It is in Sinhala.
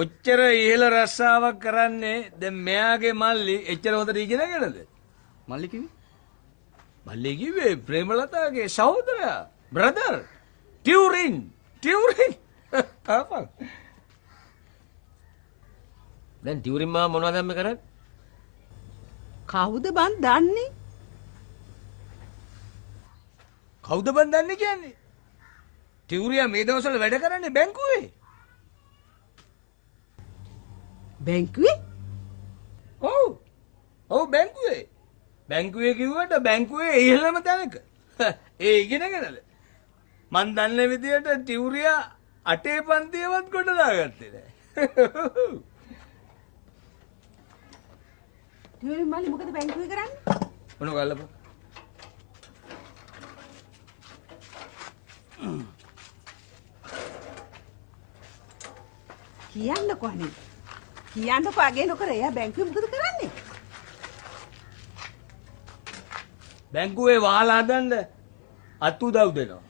ඔච්චර ඉහළ රස්සාවක් කරන්නේ දැන් මෙයාගේ මල්ලි එච්චර හොඳට ඉගෙනගෙනද? මල්ලි කිව්වේ? මල්ලි කිව්වේ ප්‍රේමලතාගේ සහෝදරයා බ්‍රදර් ටියුරින් ආපන්. දැන් ටියුරින් මාව මොනවද මේ කරන්නේ? කවුද බන් දන්නේ? කවුද බන් දන්නේ කියන්නේ? ටියුරියා මේ දවස්වල වැඩ කරන්නේ බැංකුවේ. බැංකුවේ? ඔව් බැංකුවේ. බැංකුවේ කිව්වට බැංකුවේ ඉහළම තැනක. ඒ ඉගෙනගෙනද? මන් දන්න විදියට ටියුරියා 8 පන්තියවත් කොට දාගත්තේ නෑ. ටියුරින් මල්ලි මොකද බැංකුවේ කරන්නේ? මොන ගල්ලපන්. කියන්නකෝ අනේ. කියන්නකෝ අගේ නොකර එයා බැංකුවේ මොකද කරන්නේ? බැංකුවේ වහලා හදන්න අත් උදව් දෙනවා.